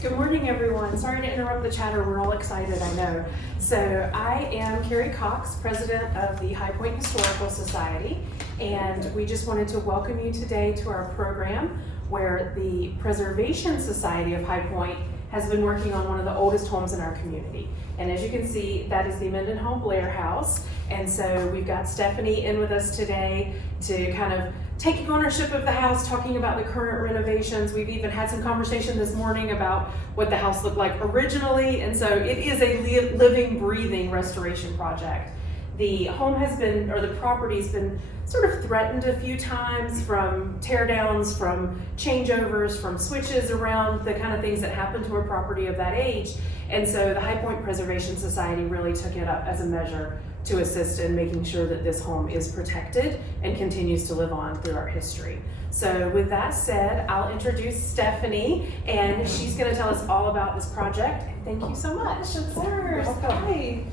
Good morning, everyone. Sorry to interrupt the chatter. We're all excited, I know. So I am Carrie Cox, president of the High Point Historical Society, and we just wanted to welcome you today to our program where the Preservation Society of High Point has been working on one of the oldest homes in our community. And as you can see, that is the Mendenhall Blair House. And so we've got Stephanie in with us today to kind of taking ownership of the house, talking about the current renovations. We've even had some conversation this morning about what the house looked like originally. And so it is a living, breathing restoration project. The home has been, or the property's been sort of threatened a few times from tear downs, from changeovers, from switches around, the kind of things that happen to a property of that age. And so the High Point Preservation Society really took it up as a measure to assist in making sure that this home is protected and continues to live on through our history. So with that said, I'll introduce Stephanie, and she's going to tell us all about this project. Thank you so much. Of course. Hi.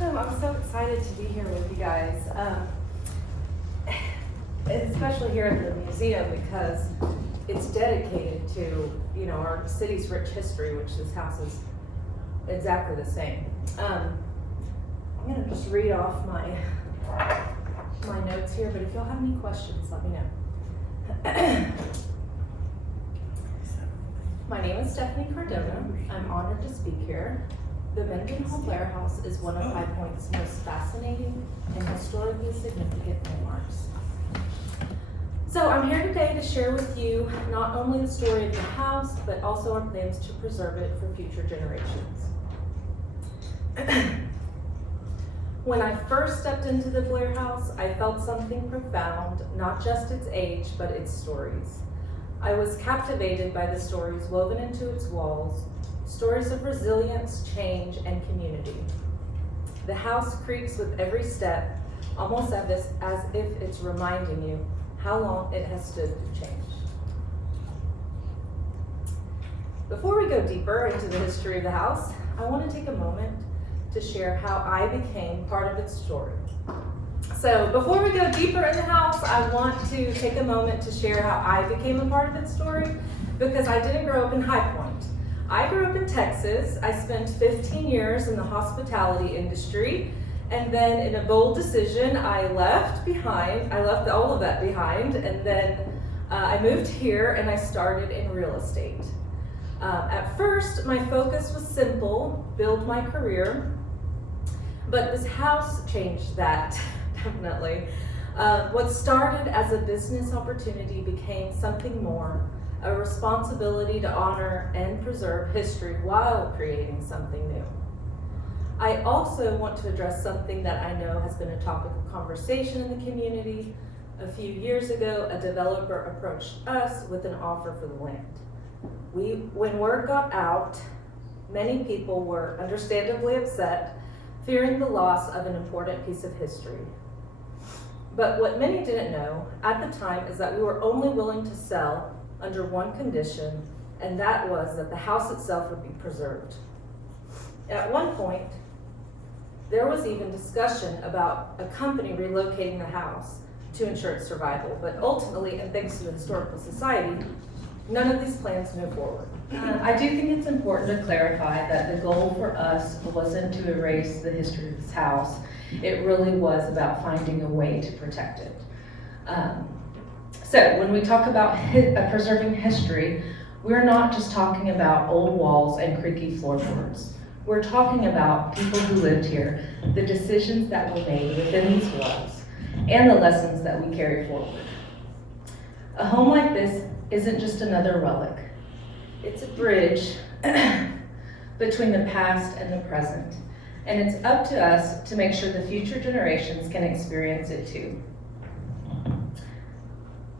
Welcome. I'm so excited to be here with you guys, especially here at the museum because it's dedicated to, you know, our city's rich history, which this house is exactly the same. I'm gonna just read off my notes here, but if y'all have any questions, let me know. My name is Stephanie Cardona. I'm honored to speak here. The Mendenhall Blair House is one of High Point's most fascinating and historically significant landmarks. So I'm here today to share with you not only the story of the house, but also our plans to preserve it for future generations. When I first stepped into the Blair House, I felt something profound, not just its age, but its stories. I was captivated by the stories woven into its walls, stories of resilience, change, and community. The house creaks with every step, almost as if it's reminding you how long it has stood to change. Before we go deeper into the history of the house, I want to take a moment to share how I became part of its story. So before we go deeper in the house, I want to take a moment to share how I became a part of its story, because I didn't grow up in High Point. I grew up in Texas. I spent 15 years in the hospitality industry. And then in a bold decision, I left all of that behind, and then I moved here and I started in real estate. At first, my focus was simple, build my career, but this house changed that, definitely. What started as a business opportunity became something more, a responsibility to honor and preserve history while creating something new. I also want to address something that I know has been a topic of conversation in the community. A few years ago, a developer approached us with an offer for the land. When word got out, many people were understandably upset, fearing the loss of an important piece of history. But what many didn't know at the time is that we were only willing to sell under one condition, and that was that the house itself would be preserved. At one point, there was even discussion about a company relocating the house to ensure its survival, but ultimately, and thanks to the Historical Society, none of these plans moved forward. I do think it's important to clarify that the goal for us wasn't to erase the history of this house. It really was about finding a way to protect it. So when we talk about preserving history, we're not just talking about old walls and creaky floorboards. We're talking about people who lived here, the decisions that were made within these walls, and the lessons that we carry forward. A home like this isn't just another relic. It's a bridge between the past and the present, and it's up to us to make sure the future generations can experience it too.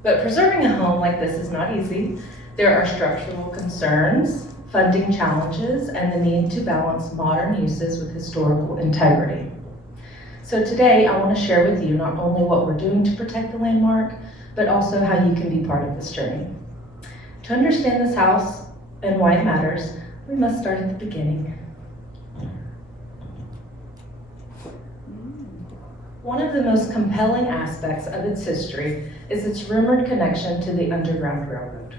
But preserving a home like this is not easy. There are structural concerns, funding challenges, and the need to balance modern uses with historical integrity. So today I want to share with you not only what we're doing to protect the landmark, but also how you can be part of this journey. To understand this house and why it matters, we must start at the beginning. One of the most compelling aspects of its history is its rumored connection to the Underground Railroad.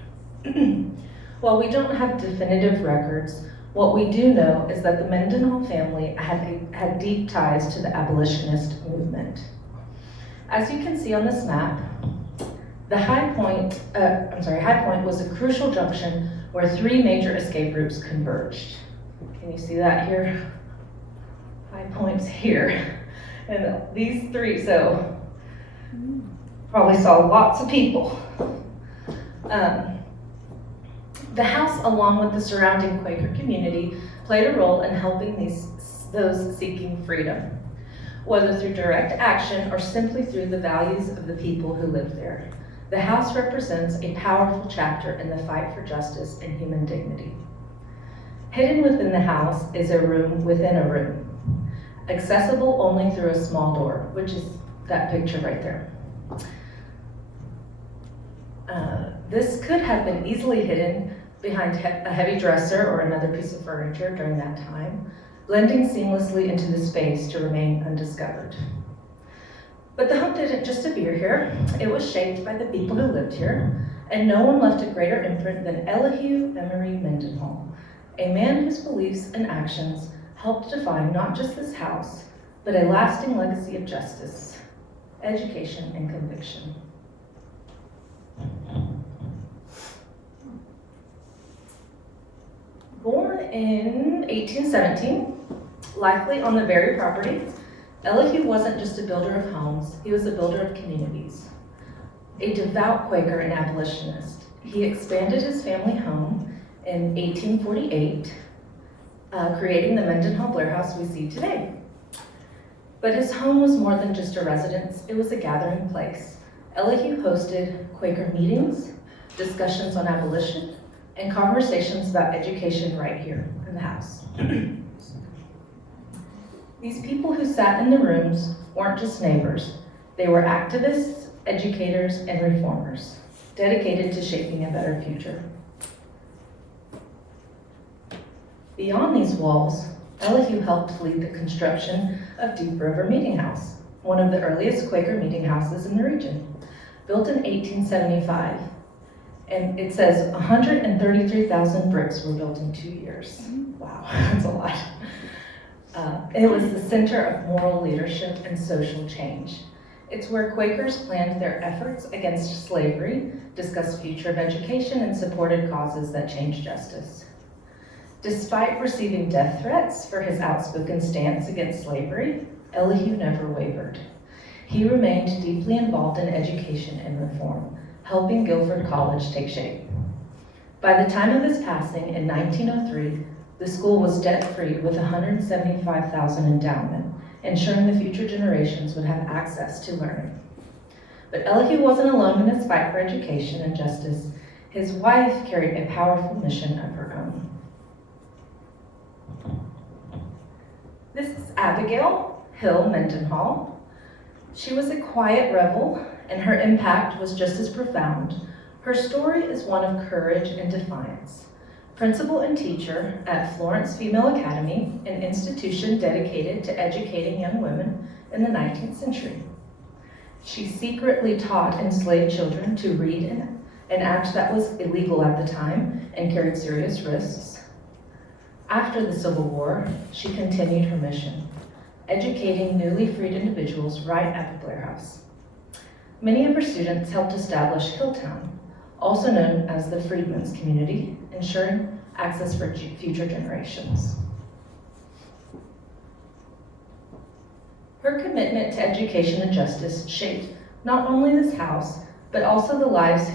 While we don't have definitive records, what we do know is that the Mendenhall family had deep ties to the abolitionist movement. As you can see on this map, High Point was a crucial junction where three major escape routes converged. Can you see that here? High Point's here. And these three, so probably saw lots of people. The house, along with the surrounding Quaker community, played a role in helping those seeking freedom, whether through direct action or simply through the values of the people who lived there. The house represents a powerful chapter in the fight for justice and human dignity. Hidden within the house is a room within a room, accessible only through a small door, which is that picture right there. This could have been easily hidden behind a heavy dresser or another piece of furniture during that time, blending seamlessly into the space to remain undiscovered. But the home didn't just appear here. It was shaped by the people who lived here, and no one left a greater imprint than Elihu Emery Mendenhall, a man whose beliefs and actions helped define not just this house, but a lasting legacy of justice, education, and conviction. Born in 1817, likely on the very property, Elihu wasn't just a builder of homes, he was a builder of communities. A devout Quaker and abolitionist, he expanded his family home in 1848, creating the Mendenhall Blair House we see today. But his home was more than just a residence, it was a gathering place. Elihu hosted Quaker meetings, discussions on abolition, and conversations about education right here in the house. These people who sat in the rooms weren't just neighbors, they were activists, educators, and reformers, dedicated to shaping a better future. Beyond these walls, Elihu helped lead the construction of Deep River Meeting House, one of the earliest Quaker meeting houses in the region, built in 1875. And it says 133,000 bricks were built in 2 years. Wow, that's a lot. It was the center of moral leadership and social change. It's where Quakers planned their efforts against slavery, discussed future of education, and supported causes that changed justice. Despite receiving death threats for his outspoken stance against slavery, Elihu never wavered. He remained deeply involved in education and reform, helping Guilford College take shape. By the time of his passing in 1903, the school was debt-free with $175,000 endowment, ensuring the future generations would have access to learning. But Elihu wasn't alone in his fight for education and justice. His wife carried a powerful mission of her own. This is Abigail Hill Mendenhall. She was a quiet rebel, and her impact was just as profound. Her story is one of courage and defiance. Principal and teacher at Florence Female Academy, an institution dedicated to educating young women in the 19th century. She secretly taught enslaved children to read, an act that was illegal at the time and carried serious risks. After the Civil War, she continued her mission, educating newly freed individuals right at the Blair House. Many of her students helped establish Hilltown, also known as the Freedmen's Community, ensuring access for future generations. Her commitment to education and justice shaped not only this house, but also the lives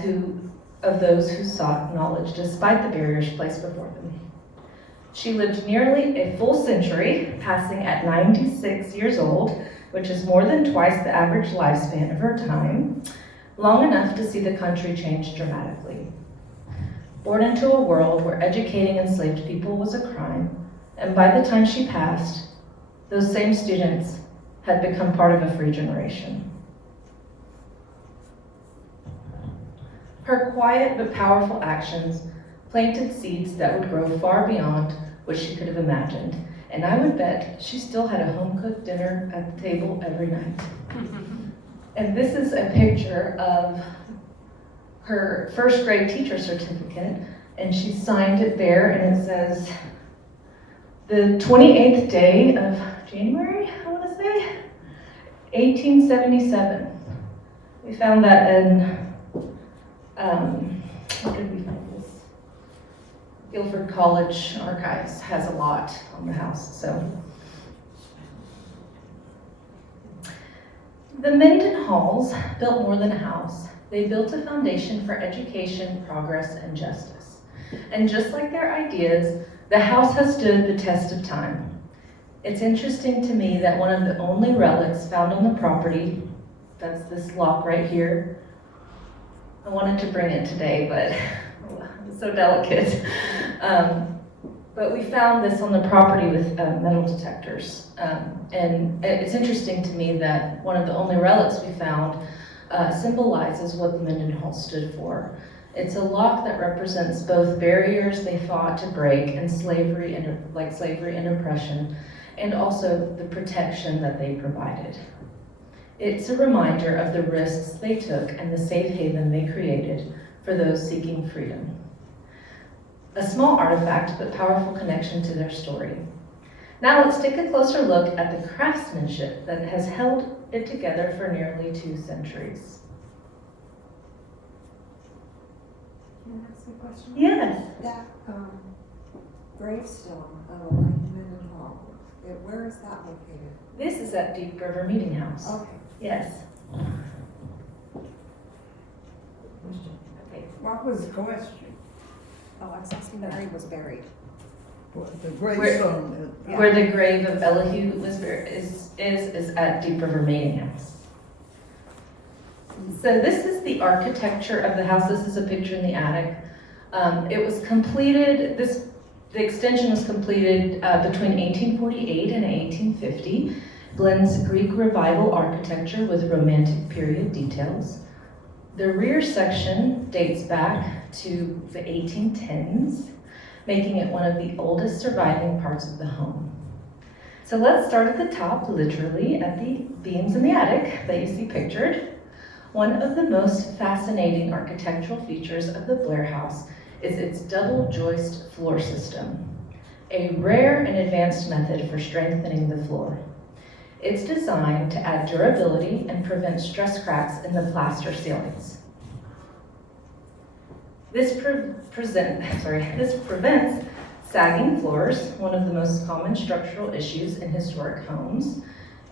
of those who sought knowledge despite the barriers placed before them. She lived nearly a full century, passing at 96 years old, which is more than twice the average lifespan of her time, long enough to see the country change dramatically. Born into a world where educating enslaved people was a crime, and by the time she passed, those same students had become part of a free generation. Her quiet but powerful actions planted seeds that would grow far beyond what she could have imagined, and I would bet she still had a home-cooked dinner at the table every night. And this is a picture of her first grade teacher certificate, and she signed it there, and it says, the 28th day of January, I want to say, 1877. We found that in, where did we find this? Guilford College Archives has a lot on the house, so. The Mendenhalls built more than a house. They built a foundation for education, progress, and justice. And just like their ideas, the house has stood the test of time. It's interesting to me that one of the only relics found on the property, that's this lock right here. I wanted to bring it today, but it's so delicate. But we found this on the property with metal detectors. And it's interesting to me that one of the only relics we found symbolizes what the Mendenhall stood for. It's a lock that represents both barriers they fought to break and slavery and oppression, and also the protection that they provided. It's a reminder of the risks they took and the safe haven they created for those seeking freedom. A small artifact, but powerful connection to their story. Now let's take a closer look at the craftsmanship that has held it together for nearly 2 centuries. Can I ask a question? Yes. That gravestone of Elaine Mendenhall, where is that located? This is at Deep River Meeting House. Okay. Yes. Okay. What was the question? Oh, I was asking where he was buried. The gravestone. Yeah. Where the grave of Elihu was is at Deep River Meeting House. So this is the architecture of the house. This is a picture in the attic. It was completed, the extension was completed between 1848 and 1850. Blends Greek Revival architecture with Romantic period details. The rear section dates back to the 1810s, making it one of the oldest surviving parts of the home. So let's start at the top, literally, at the beams in the attic that you see pictured. One of the most fascinating architectural features of the Blair House is its double joist floor system, a rare and advanced method for strengthening the floor. It's designed to add durability and prevent stress cracks in the plaster ceilings. This prevents sagging floors, one of the most common structural issues in historic homes,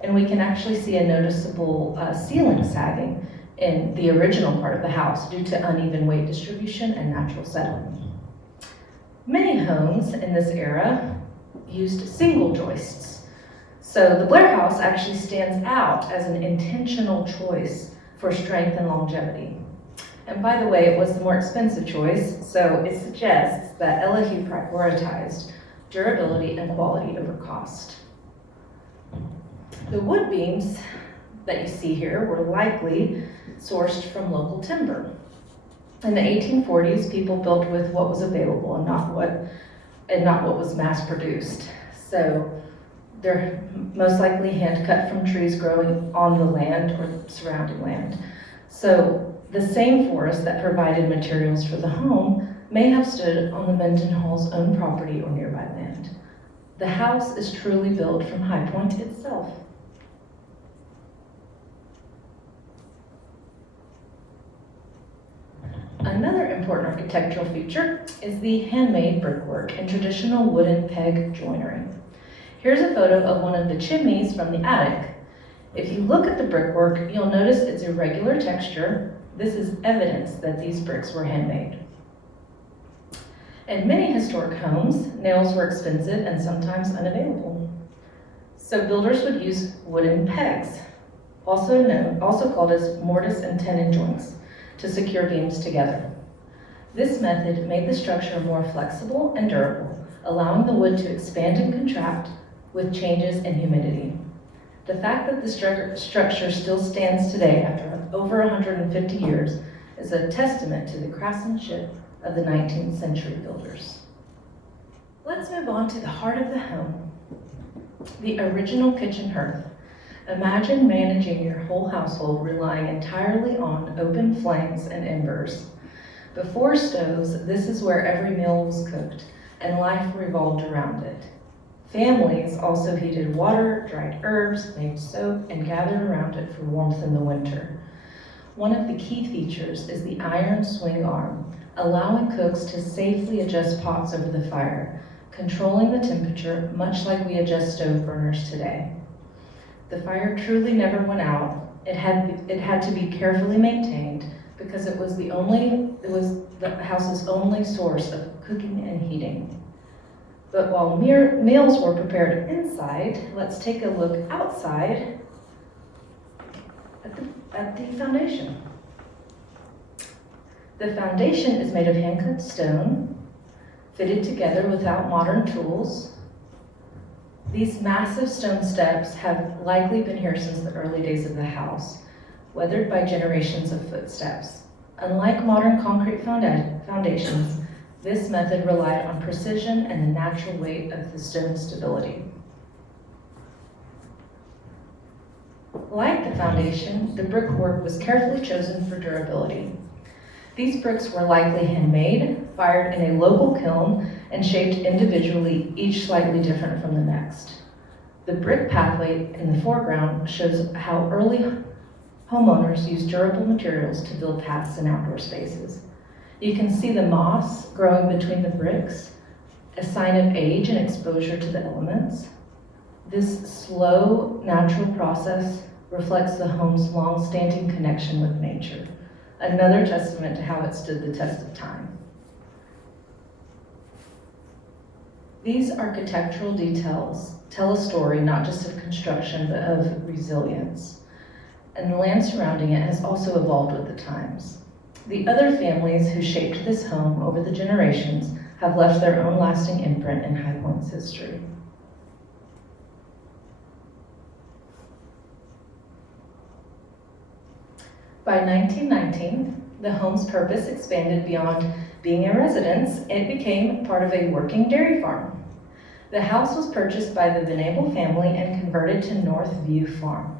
and we can actually see a noticeable ceiling sagging in the original part of the house due to uneven weight distribution and natural settling. Many homes in this era used single joists. So the Blair House actually stands out as an intentional choice for strength and longevity. And by the way, it was the more expensive choice, so it suggests that Elihu prioritized durability and quality over cost. The wood beams that you see here were likely sourced from local timber. In the 1840s, people built with what was available and not what was mass produced. So they're most likely hand cut from trees growing on the land or surrounding land. So the same forest that provided materials for the home may have stood on the Mendenhall's own property or nearby land. The house is truly built from High Point itself. Another important architectural feature is the handmade brickwork and traditional wooden peg joinery. Here's a photo of one of the chimneys from the attic. If you look at the brickwork, you'll notice its irregular texture. This is evidence that these bricks were handmade. In many historic homes, nails were expensive and sometimes unavailable. So builders would use wooden pegs, also called as mortise and tenon joints, to secure beams together. This method made the structure more flexible and durable, allowing the wood to expand and contract with changes in humidity. The fact that the structure still stands today after over 150 years is a testament to the craftsmanship of the 19th century builders. Let's move on to the heart of the home, the original kitchen hearth. Imagine managing your whole household relying entirely on open flames and embers. Before stoves, this is where every meal was cooked, and life revolved around it. Families also heated water, dried herbs, made soap, and gathered around it for warmth in the winter. One of the key features is the iron swing arm, allowing cooks to safely adjust pots over the fire, controlling the temperature much like we adjust stove burners today. The fire truly never went out. It had to be carefully maintained because it was the house's only source of cooking and heating. But while meals were prepared inside, let's take a look outside at the foundation. The foundation is made of hand-cut stone, fitted together without modern tools. These massive stone steps have likely been here since the early days of the house, weathered by generations of footsteps. Unlike modern concrete foundations, this method relied on precision and the natural weight of the stone stability. Like the foundation, the brickwork was carefully chosen for durability. These bricks were likely handmade, fired in a local kiln, and shaped individually, each slightly different from the next. The brick pathway in the foreground shows how early homeowners used durable materials to build paths in outdoor spaces. You can see the moss growing between the bricks, a sign of age and exposure to the elements. This slow, natural process reflects the home's long-standing connection with nature, another testament to how it stood the test of time. These architectural details tell a story not just of construction, but of resilience. And the land surrounding it has also evolved with the times. The other families who shaped this home over the generations have left their own lasting imprint in High Point's history. By 1919, the home's purpose expanded beyond being a residence. It became part of a working dairy farm. The house was purchased by the Mendenhall family and converted to North View Farm.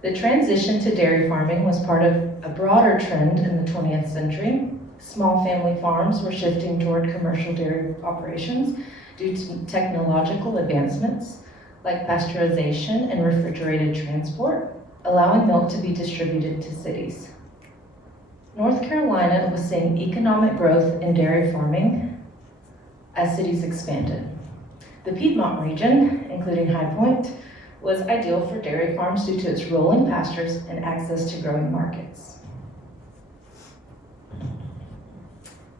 The transition to dairy farming was part of a broader trend in the 20th century. Small family farms were shifting toward commercial dairy operations due to technological advancements like pasteurization and refrigerated transport, allowing milk to be distributed to cities. North Carolina was seeing economic growth in dairy farming as cities expanded. The Piedmont region, including High Point, was ideal for dairy farms due to its rolling pastures and access to growing markets.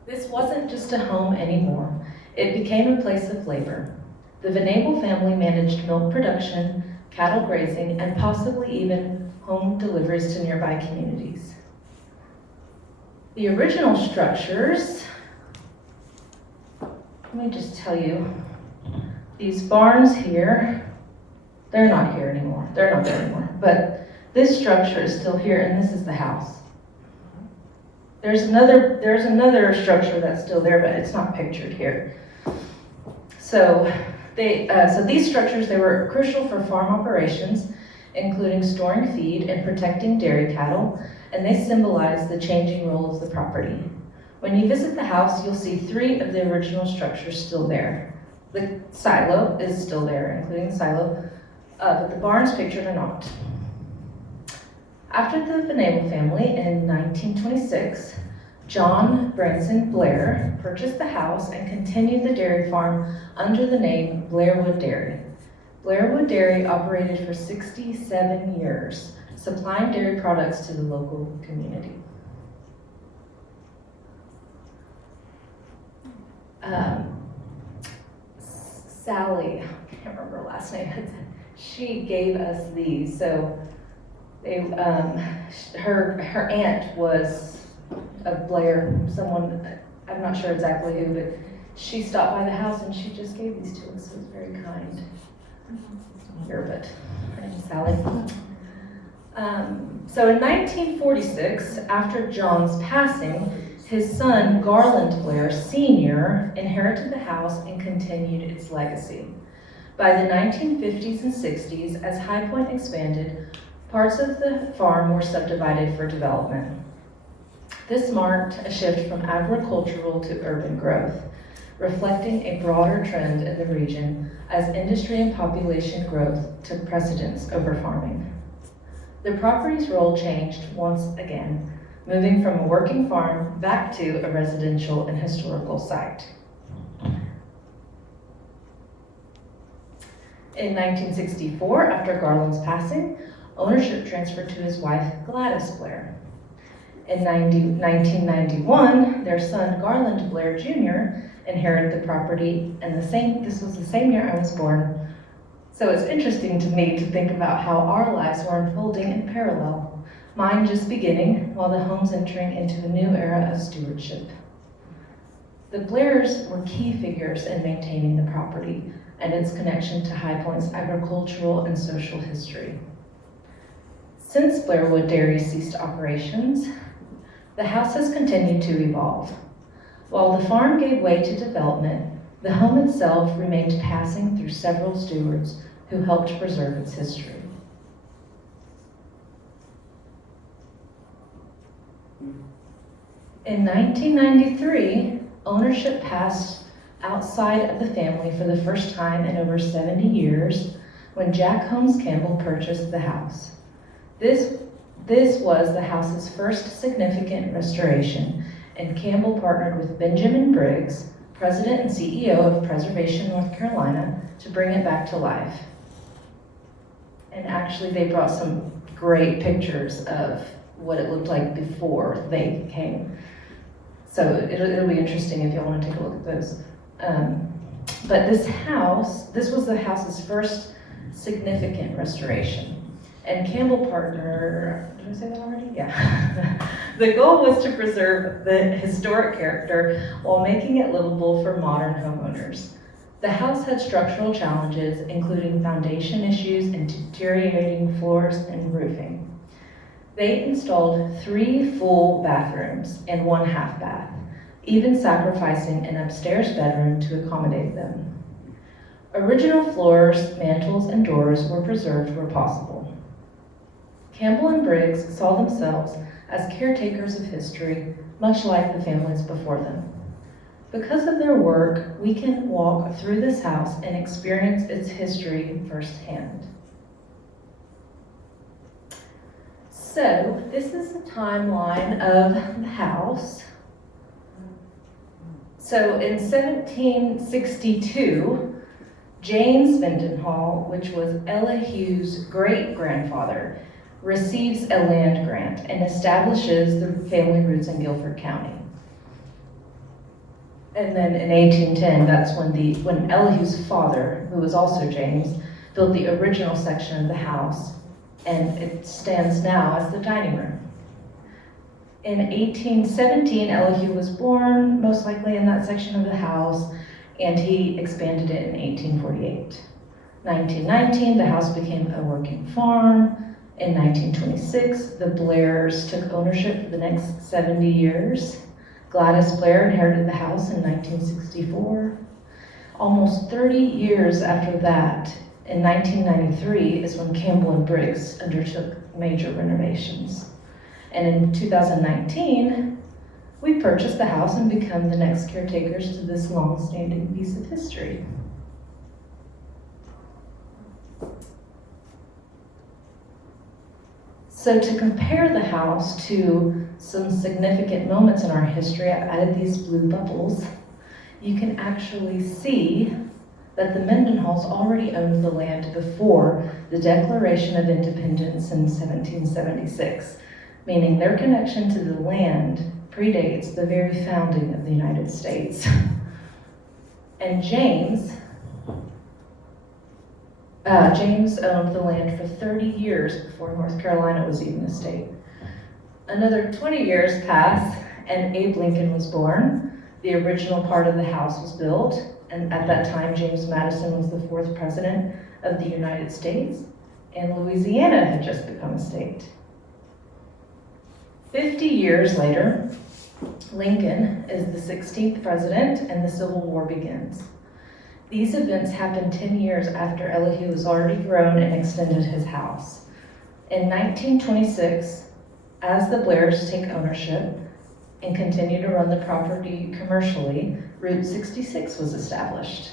This wasn't just a home anymore. It became a place of labor. The Mendenhall family managed milk production, cattle grazing, and possibly even home deliveries to nearby communities. The original structures, let me just tell you, these barns here, they're not here anymore. They're not there anymore. But this structure is still here, and this is the house. There's another structure that's still there, but it's not pictured here. So these structures, they were crucial for farm operations, including storing feed and protecting dairy cattle, and they symbolize the changing role of the property. When you visit the house, you'll see 3 of the original structures still there. The silo is still there, including the silo, but the barns pictured are not. After the Mendenhall family in 1926, John Branson Blair purchased the house and continued the dairy farm under the name Blairwood Dairy. Blairwood Dairy operated for 67 years, supplying dairy products to the local community. Sally, I can't remember her last name, she gave us these. So they, her aunt was a Blair, someone, I'm not sure exactly who, but she stopped by the house and she just gave these to us, so it was very kind. Here, but her name's Sally. So in 1946, after John's passing, his son, Garland Blair Sr., inherited the house and continued its legacy. By the 1950s and 60s, as High Point expanded, parts of the farm were subdivided for development. This marked a shift from agricultural to urban growth, reflecting a broader trend in the region as industry and population growth took precedence over farming. The property's role changed once again, moving from a working farm back to a residential and historical site. In 1964, after Garland's passing, ownership transferred to his wife, Gladys Blair. In 1991, their son, Garland Blair Jr., inherited the property, and this was the same year I was born. So it's interesting to me to think about how our lives were unfolding in parallel, mine just beginning, while the home's entering into a new era of stewardship. The Blairs were key figures in maintaining the property and its connection to High Point's agricultural and social history. Since Blairwood Dairy ceased operations, the house has continued to evolve. While the farm gave way to development, the home itself remained passing through several stewards who helped preserve its history. In 1993, ownership passed outside of the family for the first time in over 70 years when Jack Holmes Campbell purchased the house. This was the house's first significant restoration, and Campbell partnered with Benjamin Briggs, President and CEO of Preservation North Carolina, to bring it back to life. And actually, they brought some great pictures of what it looked like before they came. So it'll be interesting if y'all want to take a look at those. But this was the house's first significant restoration. And Campbell partner, did I say that already? Yeah. The goal was to preserve the historic character while making it livable for modern homeowners. The house had structural challenges, including foundation issues and deteriorating floors and roofing. They installed 3 full bathrooms and 1 half bath, even sacrificing an upstairs bedroom to accommodate them. Original floors, mantels, and doors were preserved where possible. Campbell and Briggs saw themselves as caretakers of history, much like the families before them. Because of their work, we can walk through this house and experience its history firsthand. So, this is the timeline of the house. So, in 1762, James Mendenhall, which was Elihu's great-grandfather, receives a land grant and establishes the family roots in Guilford County. And then in 1810, that's when Elihu's father, who was also James, built the original section of the house, and it stands now as the dining room. In 1817, Elihu was born, most likely in that section of the house, and he expanded it in 1848. 1919, the house became a working farm. In 1926, the Blairs took ownership for the next 70 years. Gladys Blair inherited the house in 1964. Almost 30 years after that, in 1993, is when Campbell and Briggs undertook major renovations. And in 2019, we purchased the house and become the next caretakers to this long-standing piece of history. So to compare the house to some significant moments in our history, I've added these blue bubbles. You can actually see that the Mendenhalls already owned the land before the Declaration of Independence in 1776, meaning their connection to the land predates the very founding of the United States. And James owned the land for 30 years before North Carolina was even a state. Another 20 years passed, and Abe Lincoln was born. The original part of the house was built, and at that time, James Madison was the 4th president of the United States, and Louisiana had just become a state. 50 years later, Lincoln is the 16th president, and the Civil War begins. These events happened 10 years after Elihu was already grown and extended his house. In 1926, as the Blairs take ownership and continue to run the property commercially, Route 66 was established.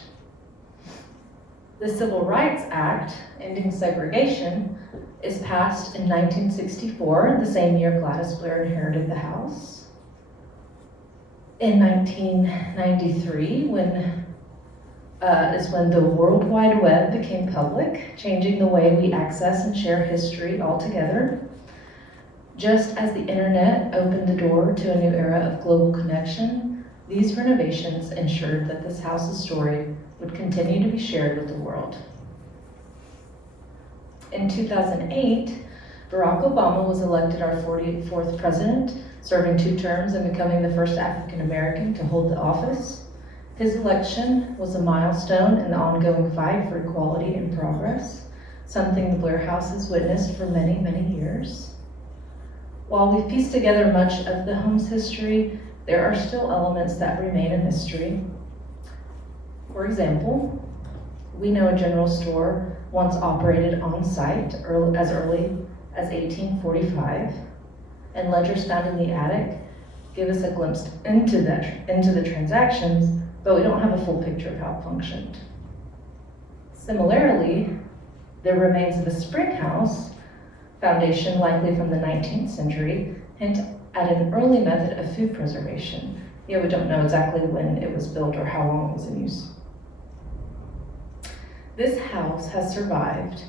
The Civil Rights Act, ending segregation, is passed in 1964, the same year Gladys Blair inherited the house. In 1993, is when the World Wide Web became public, changing the way we access and share history altogether. Just as the internet opened the door to a new era of global connection, these renovations ensured that this house's story would continue to be shared with the world. In 2008, Barack Obama was elected our 44th president, serving 2 terms and becoming the first African American to hold the office. His election was a milestone in the ongoing fight for equality and progress, something the Blair House has witnessed for many, many years. While we've pieced together much of the home's history, there are still elements that remain a mystery. For example, we know a general store once operated on site as early as 1845, and ledgers found in the attic give us a glimpse into the transactions, but we don't have a full picture of how it functioned. Similarly, the remains of a spring house foundation, likely from the 19th century, hint at an early method of food preservation, yet we don't know exactly when it was built or how long it was in use. This house has survived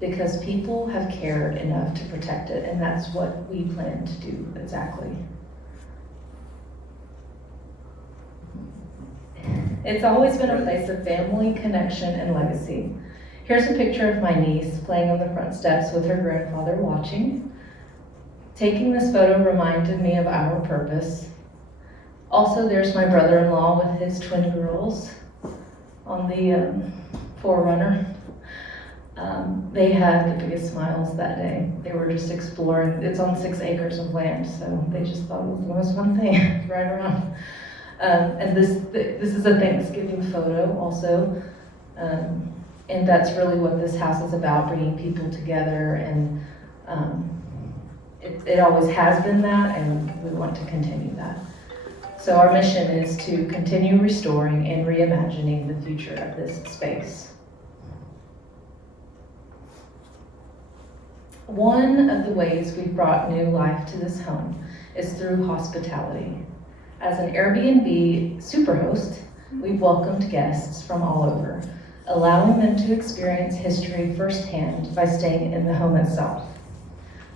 because people have cared enough to protect it, and that's what we plan to do exactly. It's always been a place of family, connection, and legacy. Here's a picture of my niece playing on the front steps with her grandfather watching. Taking this photo reminded me of our purpose. Also, there's my brother-in-law with his twin girls on the Forerunner. They had the biggest smiles that day. They were just exploring. It's on 6 acres of land, so they just thought it was the most fun thing to ride around. And this is a Thanksgiving photo also. And that's really what this house is about, bringing people together, and it always has been that, and we want to continue that. So our mission is to continue restoring and reimagining the future of this space. One of the ways we've brought new life to this home is through hospitality. As an Airbnb superhost, we've welcomed guests from all over, allowing them to experience history firsthand by staying in the home itself.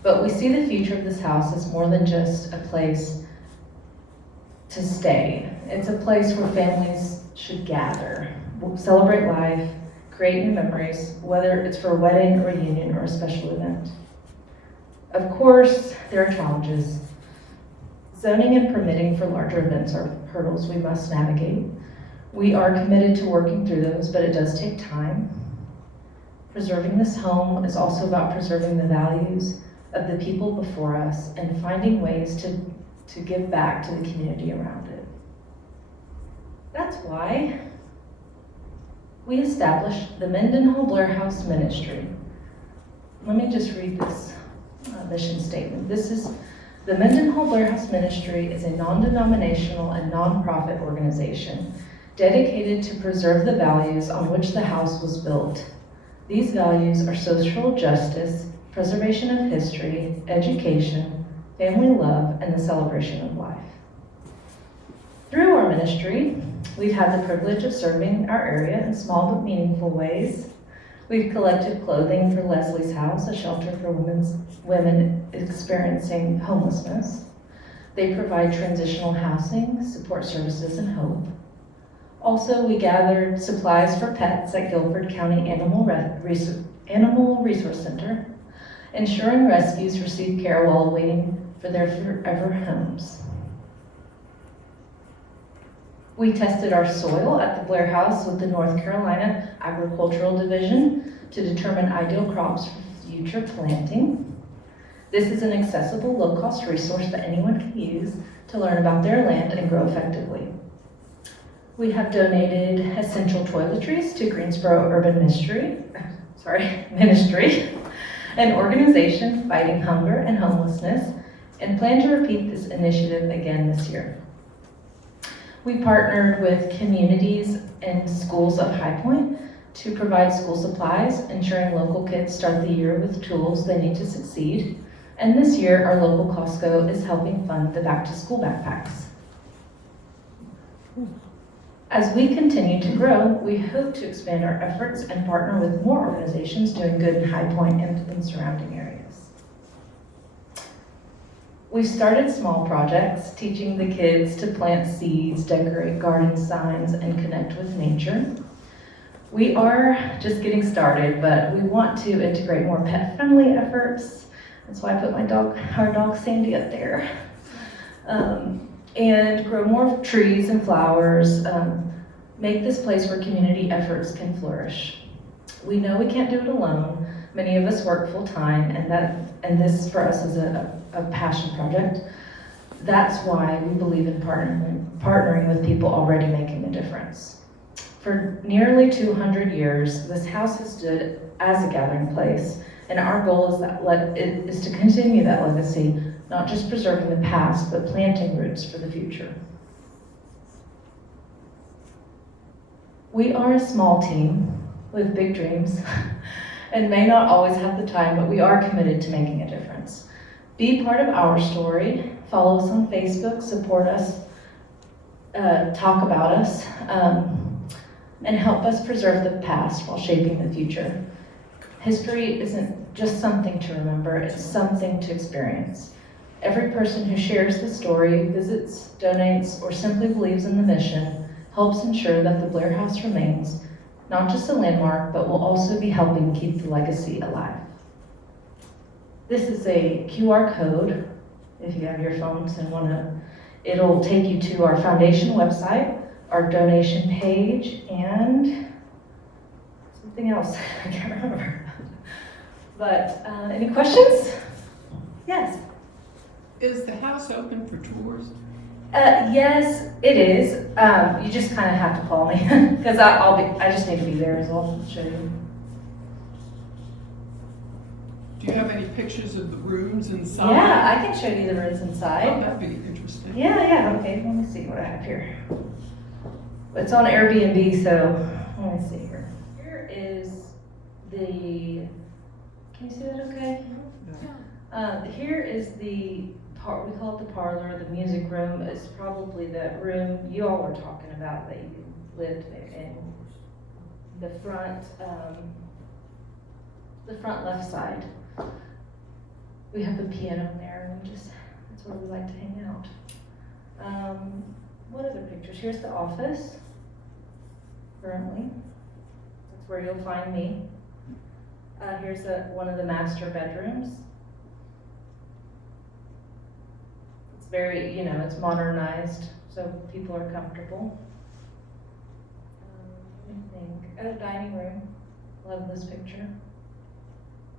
But we see the future of this house as more than just a place to stay. It's a place where families should gather, celebrate life, create new memories, whether it's for a wedding, or a reunion, or a special event. Of course, there are challenges. Zoning and permitting for larger events are hurdles we must navigate. We are committed to working through those, but it does take time. Preserving this home is also about preserving the values of the people before us and finding ways to give back to the community around it. That's why we established the Mendenhall Blair House Ministry. Let me just read this mission statement. The Mendenhall Blair House Ministry is a non-denominational and non-profit organization dedicated to preserve the values on which the house was built. These values are social justice, preservation of history, education, family love, and the celebration of life. Through our ministry, we've had the privilege of serving our area in small but meaningful ways. We've collected clothing for Leslie's House, a shelter for women experiencing homelessness. They provide transitional housing, support services, and hope. Also, we gathered supplies for pets at Guilford County Animal Resource Center, ensuring rescues receive care while waiting for their forever homes. We tested our soil at the Blair House with the North Carolina Agricultural Division to determine ideal crops for future planting. This is an accessible, low-cost resource that anyone can use to learn about their land and grow effectively. We have donated essential toiletries to Greensboro Urban Ministry, an organization fighting hunger and homelessness, and plan to repeat this initiative again this year. We partnered with communities and schools of High Point to provide school supplies, ensuring local kids start the year with tools they need to succeed. And this year, our local Costco is helping fund the back-to-school backpacks. As we continue to grow, we hope to expand our efforts and partner with more organizations doing good in High Point and in surrounding areas. We've started small projects, teaching the kids to plant seeds, decorate garden signs, and connect with nature. We are just getting started, but we want to integrate more pet-friendly efforts. That's why I put our dog Sandy up there. And grow more trees and flowers, make this place where community efforts can flourish. We know we can't do it alone. Many of us work full-time, and this for us is a passion project. That's why we believe in partnering with people already making a difference. For nearly 200 years, this house has stood as a gathering place, and our goal is to continue that legacy, not just preserving the past, but planting roots for the future. We are a small team with big dreams and may not always have the time, but we are committed to making a difference. Be part of our story. Follow us on Facebook, support us, talk about us, and help us preserve the past while shaping the future. History isn't just something to remember, it's something to experience. Every person who shares the story, visits, donates, or simply believes in the mission helps ensure that the Blair House remains not just a landmark, but will also be helping keep the legacy alive. This is a QR code, if you have your phones and it'll take you to our foundation website, our donation page, and something else, I can't remember. But any questions? Yes. Is the house open for tours? Yes, it is. You just kind of have to call me because I just need to be there as well. Show you. Do you have any pictures of the rooms inside? Yeah, I can show you the rooms Oh, inside. that'd be interesting. Yeah, okay. Let me see what I have here. It's on Airbnb, so let me see here. Here is the. Can you see that? Okay. Here is the part, we call it the parlor. The music room is probably the room you all were talking about that you lived in. The front left side. We have the piano in there, and that's where we like to hang out. What other pictures? Here's the office, currently. That's where you'll find me. Here's one of the master bedrooms. It's very, it's modernized, so people are comfortable. Let me think. Oh, dining room. Love this picture.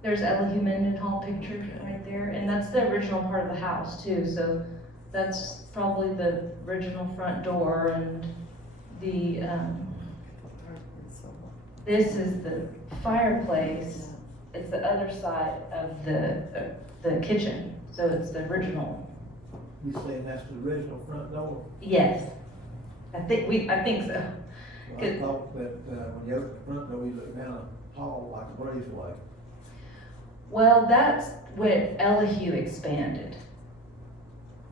There's Elihu Mendenhall picture right there, and that's the original part of the house too. So that's probably the original front door, and the this is the fireplace. It's the other side of the kitchen, so it's the original. You saying that's the original front door? Yes, I think so. Well, I thought that when you open the front door, you look down a hall like a breezeway. Well, that's when Elihu expanded.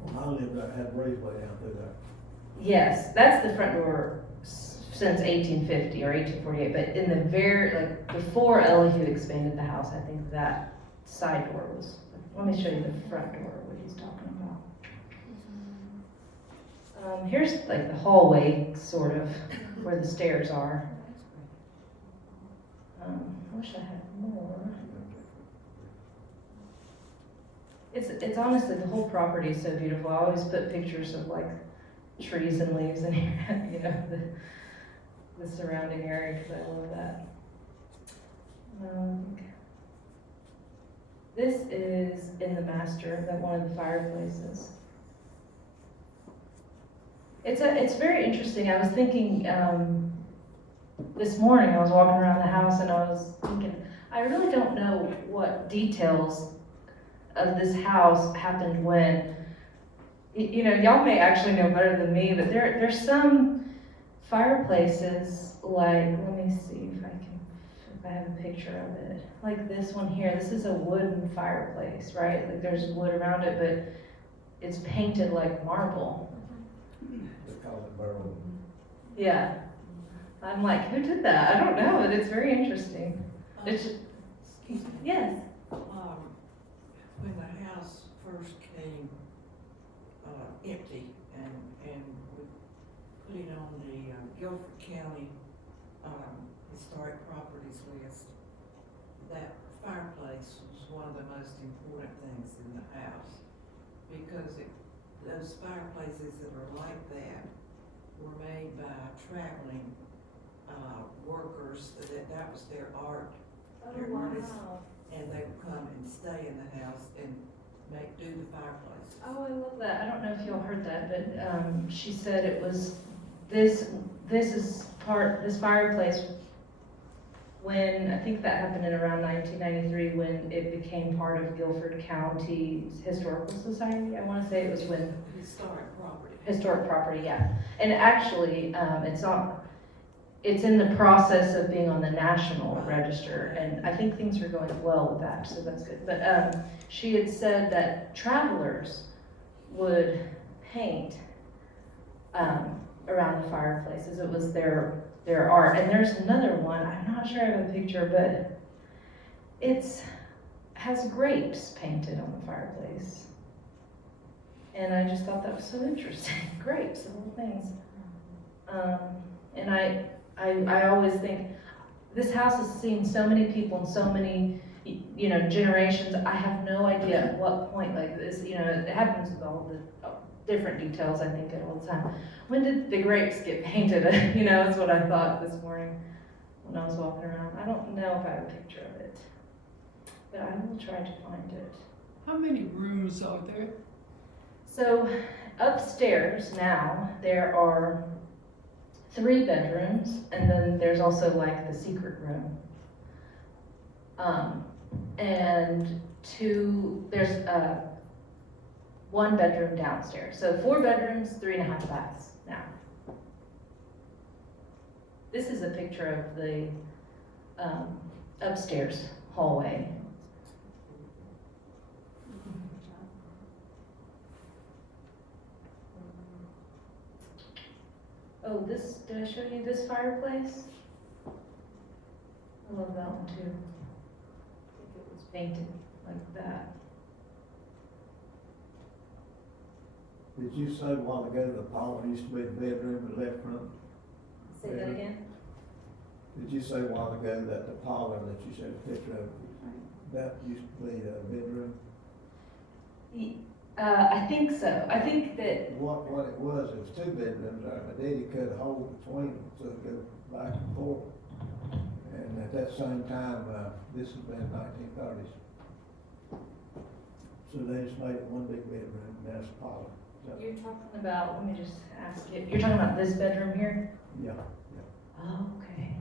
Well, I lived there, had a breezeway down through there. Yes, that's the front door since 1850 or 1848, but in the before Elihu expanded the house, I think that side door was, let me show you the front door, what he's talking about. Here's like the hallway, sort of, where the stairs are. I wish I had more. It's honestly, the whole property is so beautiful. I always put pictures of like trees and leaves in here, the surrounding area, because I love that. This is in the master, one of the fireplaces. It's very interesting. I was thinking, this morning, I was walking around the house and I was thinking, I really don't know what details of this house happened when. You know, y'all may actually know better than me, but there's some fireplaces, like, let me see if I have a picture of it. Like this one here, this is a wooden fireplace, right? Like there's wood around it, but it's painted like marble. They call it burl. Yeah. I'm like, who did that? I don't know, but it's very interesting. It's, yes. When the house first came empty and we put it on the Guilford County Historic Properties list, that fireplace was one of the most important things in the house, because those fireplaces that are like that were made by traveling workers, that was their art. Their artists. And they would come and stay in the house and do the fireplaces. Oh, I love that. I don't know if y'all heard that, but she said it was, this fireplace, when, I think that happened in around 1993, when it became part of Guilford County's Historical Society. I want to say it was when. Historic property. Historic property, yeah. And actually, it's in the process of being on the National Register, and I think things are going well with that, so that's good. But she had said that travelers would paint around the fireplaces. It was their art. And there's another one, I'm not sure I have a picture, but it's has grapes painted on the fireplace. And I just thought that was so interesting. Grapes of all things. And I always think, this house has seen so many people and so many, you know, generations. I have no idea at what point, like this, you know, it happens with all the different details, I think, all the time. When did the grapes get painted? You know, that's what I thought this morning when I was walking around. I don't know if I have a picture of it, but I will try to find it. How many rooms are there? So upstairs now, there are 3 bedrooms, and then there's also like the secret room. And there's 1 bedroom downstairs. So 4 bedrooms, 3.5 baths now. This is a picture of the upstairs hallway. Oh, did I show you this fireplace? I love that one too. I think it was painted like that. Did you say a while ago the parlor used to be the bedroom in the left front? Say that again? Did you say a while ago that the parlor that you showed a picture of, that used to be a bedroom? I think so. I think that, What it was 2 bedrooms there, but Eddie cut a hole between them so it go back and forth. And at that same time, this has been 1930s. So they just made it 1 big bedroom, and that's a parlor. So, you're talking about, let me just ask you, you're talking about this bedroom here? yeah. Oh, okay.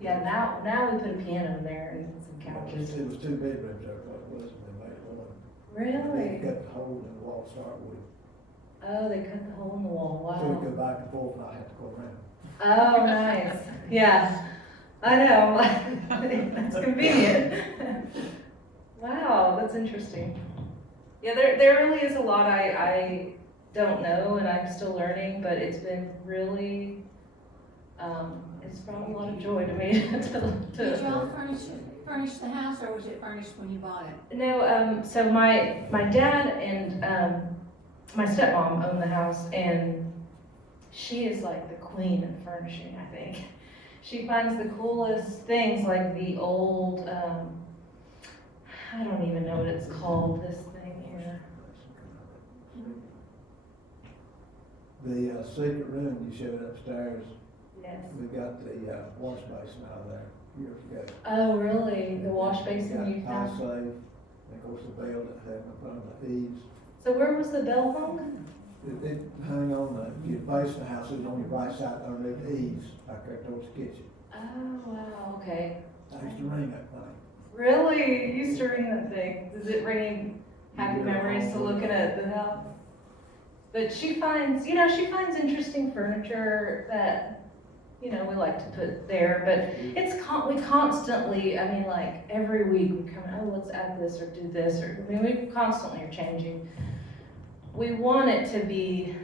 Yeah, now we put a piano in there and some couches. It was 2 bedrooms there, but it wasn't, they made it 1. Really? They cut the hole in the wall to start with. Oh, they cut the hole in the wall, So it wow. go back and forth, and I had to go around. Oh, nice. Yeah, I know. That's convenient. Wow, that's interesting. Yeah, there really is a lot I don't know, and I'm still learning, but it's been really, it's brought a lot of joy to me Did y'all furnish the house, or was it furnished when you bought it? No, so my dad and my stepmom own the house, and she is like the queen of furnishing, I think. She finds the coolest things, like the old, I don't even know what it's called, this thing here. The secret room you showed upstairs, Yes. we got the wash basin out of there years ago. Oh, really? The wash basin you Got found? safe, and of course the bell that had in front of the eaves. So where was the bell hung? It hung on the base of the house, it was on the right side underneath the eaves, back there towards the kitchen. Oh, wow, okay. I used to ring that thing. Really? You used to ring that thing. Is it bringing happy memories to looking at the house? But she finds interesting furniture that, we like to put there, but we constantly, like, every week we come, oh, let's add this or do this, or, we constantly are changing. We want it to be,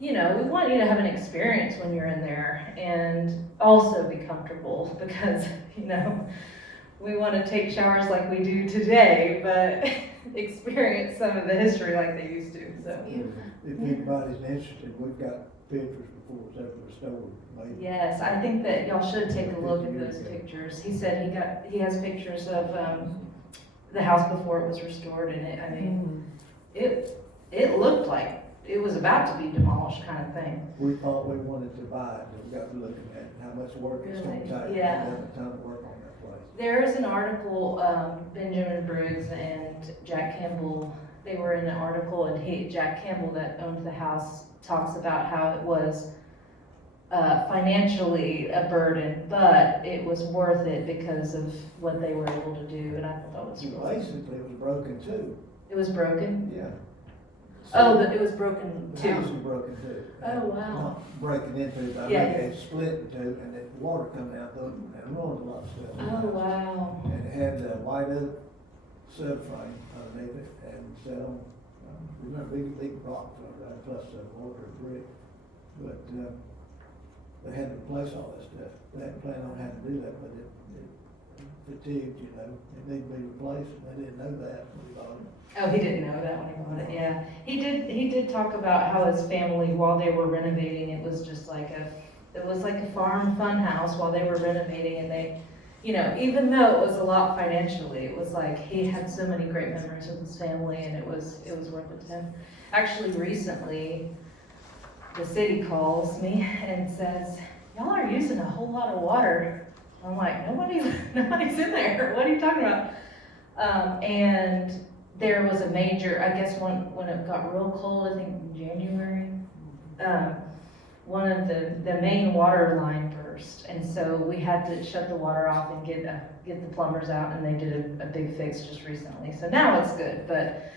we want you to have an experience when you're in there and also be comfortable because, we want to take showers like we do today, but experience some of the history like they used to, so. If anybody's interested, we've got pictures before it's ever restored. Maybe. Yes, I think that y'all should take a look at those pictures. He said he has pictures of, the house before it was restored, and it looked like it was about to be demolished kind of thing. We thought we wanted to buy it, but we got to looking at how much work it's gonna Really? take. Yeah. We've done a ton of work on that place. There is an article, Benjamin Briggs and Jack Campbell, they were in an article, and Jack Campbell that owned the house talks about how it was financially a burden, but it was worth it because of what they were able to do, and I thought that was really. Basically, it was broken too. It was broken? Yeah. Oh, it was broken The house too. was broken too. Oh, wow. Not breaking into it, I mean, Yeah. it split in two, and then water coming out through it, and ruined a lot of stuff. Oh, wow. And it had a white oak subframe underneath it, and set on, remember, big rocks over that, plus mortar and brick. But, they had to replace all that stuff. They hadn't planned on having to do that, but it fatigued, it needed to be replaced, and they didn't know that when they bought it. Oh, he didn't know that when he bought it, yeah. He did talk about how his family, while they were renovating, it was like a farm fun house while they were renovating, and they, even though it was a lot financially, it was like he had so many great memories with his family, and it was worth it to him. Actually, recently, the city calls me and says, y'all are using a whole lot of water. I'm like, nobody's in there. What are you talking about? And there was a major, I guess when it got real cold, I think in January, one of the main water line burst. And so we had to shut the water off and get the plumbers out, and they did a big fix just recently. So now it's good, but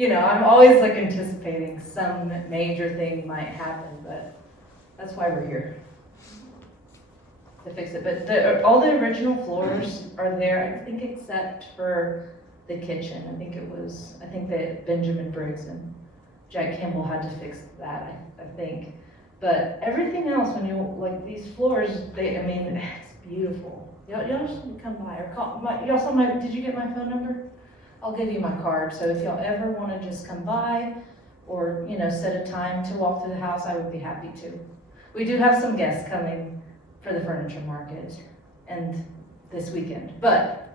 I'm always like anticipating some major thing might happen, but that's why we're here. To fix it, but all the original floors are there, I think, except for the kitchen. I think that Benjamin Briggs and Jack Campbell had to fix that, I think. But everything else, when these floors, it's beautiful. Y'all just need to come by or call. Y'all saw did you get my phone number? I'll give you my card, so if y'all ever want to just come by or, set a time to walk through the house, I would be happy to. We do have some guests coming for the furniture market and this weekend, but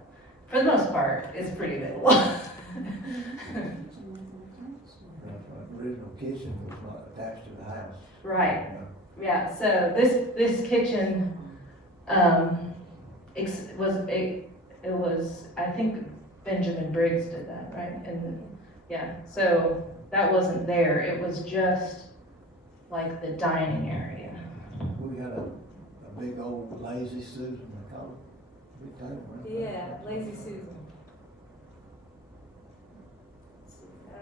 for the most part, it's pretty available. The original kitchen was not attached to the house. Right, yeah, so this kitchen, it was, I think Benjamin Briggs did that, right? And then, yeah, so that wasn't there, it was just like the dining area. We had a big old lazy Susan, they call it. Big table, right? Yeah, Lazy Susan.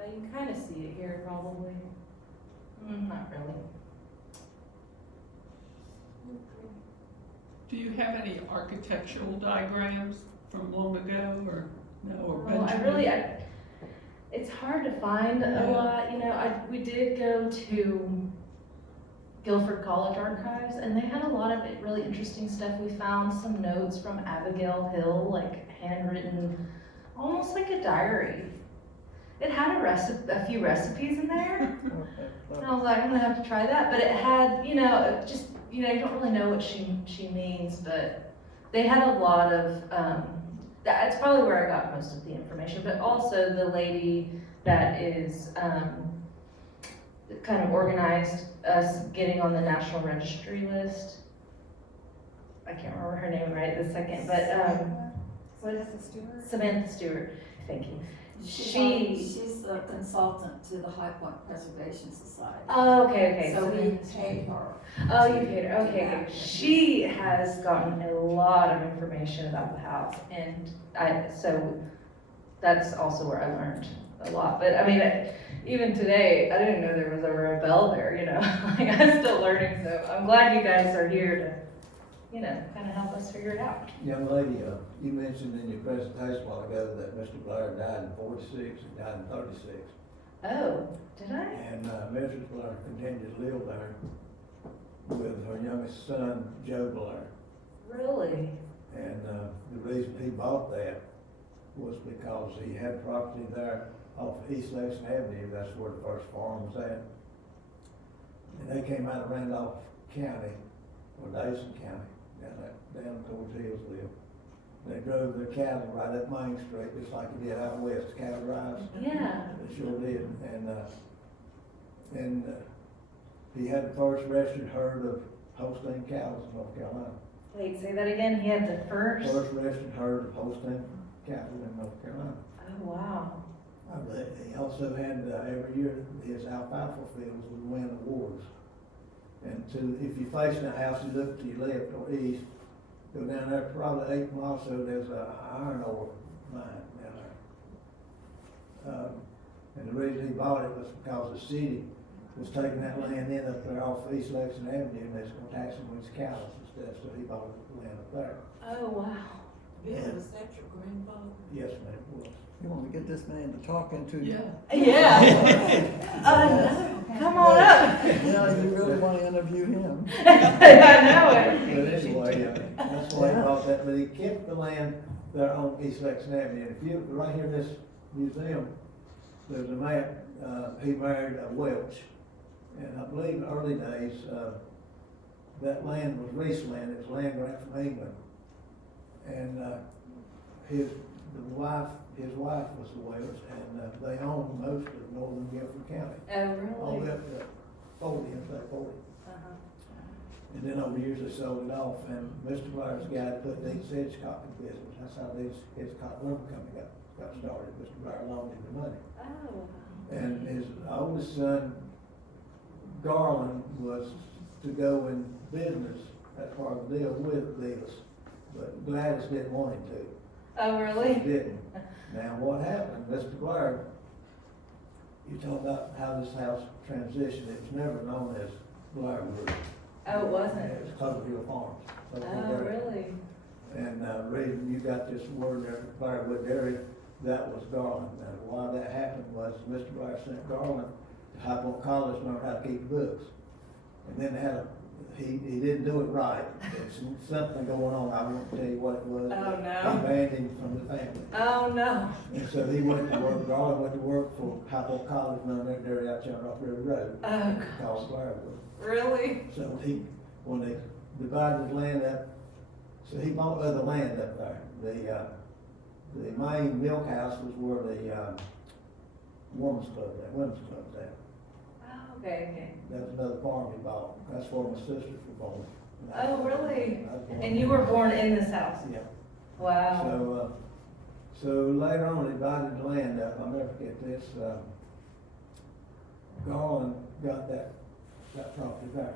You can kind of see it here, probably. Not really. Do you have any architectural diagrams from long ago, or no? Or Well, it's hard to find a lot. We did go to Guilford College Archives, and they had a lot of really interesting stuff. We found some notes from Abigail Hill, like handwritten, almost like a diary. It had a few recipes in there, and I was like, I'm gonna have to try that. But it had, you don't really know what she means, but they had a lot of. That's probably where I got most of the information. But also the lady that is kind of organized us getting on the National Registry list. I can't remember her name right this second, but What is the Stewart? Samantha Stewart. Thank you. She's the consultant to the High Point Preservation Society. Oh, okay. So we then- paid her. Oh, you paid her, okay, Yeah. good. She has gotten a lot of information about the house, and so that's also where I learned a lot. But I mean, even today, I didn't know there was ever a bell there, you know, like I'm still learning, so I'm glad you guys are here to, you know, kind of help us figure it out. Young lady, you mentioned in your presentation a while ago that Mr. Blair died in 46 and died in 36. Oh, did I? And Mrs. Blair continued to live there with her youngest son, Joe Blair. Really? And the reason he bought that was because he had property there off East Lexington Avenue. That's where the first farm was at. And they came out of Randolph County, or Davidson County, down towards Hillsville. They drove their cattle right up Main Street, just like you did out west, cattle drives. Yeah. They sure did. And he had the first registered herd of Holstein cows in North Carolina. Wait, say that again, he had the first? First registered herd of Holstein cattle in North Carolina. Oh, wow. He also had, every year, his alfalfa fields would win awards. And if you face the house, you look to your left or east, go down there probably 8 miles, so there's a iron ore mine down there. And the reason he bought it was because the city was taking that land in up there off East Lexington Avenue, and it's gonna tax him with his cows instead, so he bought the land up there. Oh, wow. Bill, was that your grandfather? Yes, ma'am, it was. You want to get this man to talk into you? Yeah. Come on up. Yeah, you really want to interview him. I know it. But anyway, that's why he bought that, but he kept the land there on East Lexington Avenue. And if you, right here in this museum, there's a man, he married a Welch. And I believe in the early days, that land was lease land, it was land grant from England. And his wife was a Welch, and they owned most of northern Guilford County. Oh, All the really? way up to 40, Interstate 40. Uh-huh. And then over the years they sold it off, and Mr. Blair's the guy that put Dean's Hitchcock in business. That's how Dean's Hitchcock Lumber Company got started. Mr. Blair loaned him the money. Oh, And his oldest son, Garland, was to go in business, that's part of the deal with Dealers. But Gladys didn't want him to. oh, He really? didn't. Now what happened, Mr. Blair, you talk about how this house transitioned, it was never known as Blairwood. Oh, it It wasn't? was Clover Hill Farms. Oh, really? And reason you got this word there, Blairwood Dairy, that was Garland. Now, why that happened was Mr. Blair sent Garland to High Point College to learn how to keep books. And then he didn't do it right. There's something going on, I won't tell you what it was. Oh, no. They banned him from the family. Oh, no. And so he went to work, Garland went to work for High Point College, down there, dairy out there on Rock River Road. Oh, Called Blairwood. really? So when they divided his land up, so he bought other land up there. The main milk house was where the women's club was at. Oh, okay. That was another farm he bought. That's where my sisters were born. Oh, really? I was born And you were born in this house? Yeah. Wow. So later on, they divided the land up. I'll never forget this. Garland got that property there.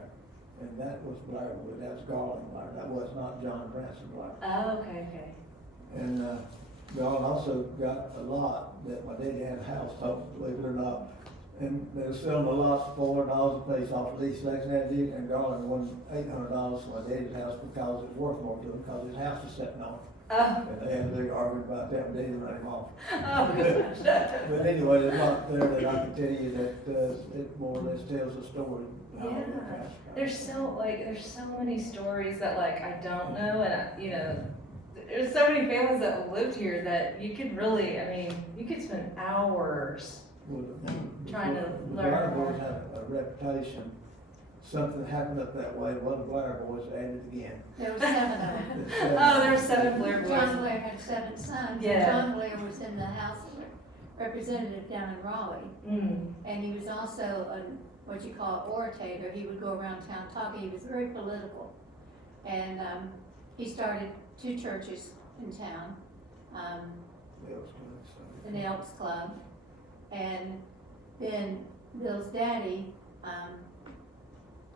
And that was Blairwood. That's Garland Blair. That was not John Branson Blair. Oh, okay. And Garland also got a lot that my daddy had a house on, believe it or not. And they were selling the lots for $400 a piece off of East Lexington Avenue, and Garland won $800 for my daddy's house because it was worth more to him because his house was sitting on it. Oh, And they had a big argument about that, and Daddy ran him off. oh, gosh. But anyway, there's a lot there that I can tell you that it more or less tells the story. how Yeah. it was. There's so many stories that I don't know, and there's so many families that lived here that you could really, you could spend hours. Well, Trying to the learn Blair more. boys had a reputation. Something happened up that way, one of the Blair boys added again. There were 7 of them. Oh, there were 7 Blair John boys. Blair had 7 sons. Yeah. John Blair was in the House of Representative down in Raleigh. Mm. And he was also what you call orator. He would go around town talking. He was very political. And he started 2 churches in town. in the Elks Club. And then Bill's daddy,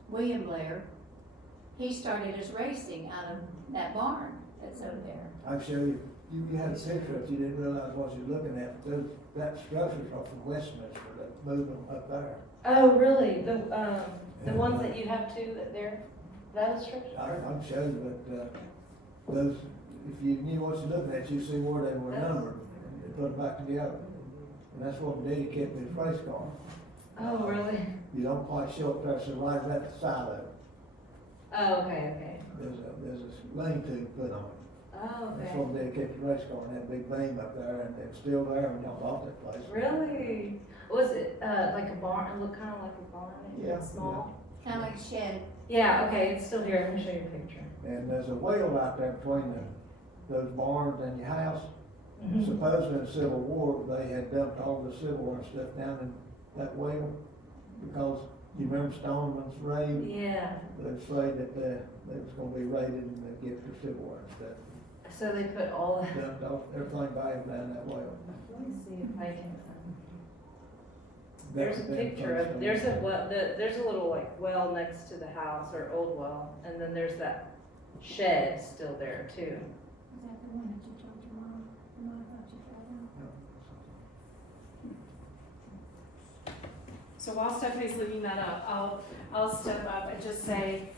William Blair, he started his racing out of that barn that's over there. I show you, you had a picture of it, you didn't realize what you're looking at, that structure's are from Westminster, that moving up there. Oh, really? The ones that you have too, that they're, that structure? I'm showing you, but, those, if you knew what you're looking at, you see where they were numbered, and they put them back together. And that's what Daddy kept his race car. Oh, really? You don't quite show up there, so right at the side of it, Oh, okay. there's a lean to put on it. Oh, That's what Daddy kept the race car, and that big beam up there, and it's still there when y'all bought that place. Really? Was it, like a barn, it looked kinda like a barn, Yeah, small? Kinda like a shed. Yeah, okay, it's still here, let me show you a picture. And there's a well out there between those barns and your house. Mhm. Supposedly in the Civil War, they had dumped all the Civil War stuff down in that well, because you remember Stoneman's raid? Yeah, They was afraid that they was gonna be raided and they'd get their Civil War and stuff. so they put all that. Dumped off everything valuable down that well. Let me see if I can. That There's a was them picture first of, there's a, things. well, there's a little like well next to the house, or old well, and then there's that shed still there too. Is that the one that you told your mom? No, I thought you told her. So while Stephanie's looking that up, I'll step up and just say,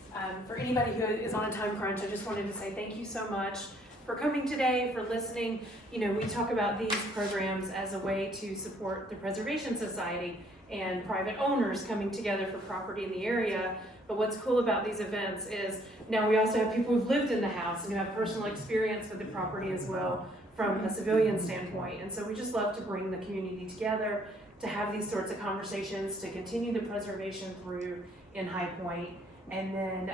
for anybody who is on a time crunch, I just wanted to say thank you so much for coming today, for listening. You know, we talk about these programs as a way to support the Preservation Society and private owners coming together for property in the area. But what's cool about these events is now we also have people who've lived in the house and who have personal experience with the property as well from a civilian standpoint. And so we just love to bring the community together to have these sorts of conversations, to continue the preservation through in High Point. And then,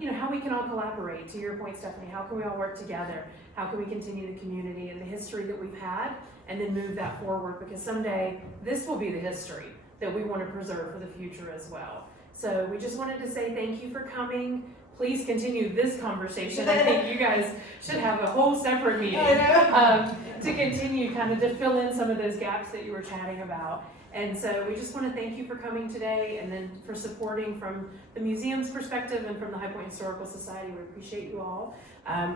you know, how we can all collaborate. To your point, Stephanie, how can we all work together? How can we continue the community and the history that we've had and then move that forward? Because someday this will be the history that we want to preserve for the future as well. So we just wanted to say thank you for coming. Please continue this conversation. I think you guys should have a whole separate meeting to continue kind of to fill in some of those gaps that you were chatting about. And so we just want to thank you for coming today and then for supporting from the museum's perspective and from the High Point Historical Society. We appreciate you all.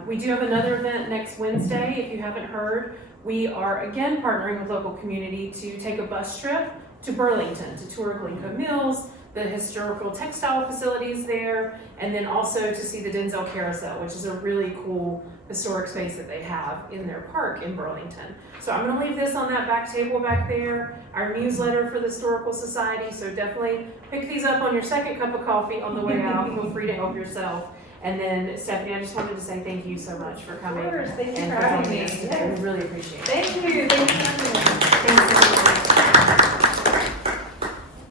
We do have another event next Wednesday. If you haven't heard, we are again partnering with local community to take a bus trip to Burlington to tour Glencoe Mills, the historical textile facilities there, and then also to see the Denzel Carousel, which is a really cool historic space that they have in their park in Burlington. So I'm gonna leave this on that back table back there, our newsletter for the Historical Society, so definitely pick these up on your second cup of coffee on the way out. Feel free to help yourself. And then Stephanie, I just wanted to say thank you so much for coming. Of course, thank you and for for having joining me. us today. We really appreciate it. Thank you, thank you. Thanks,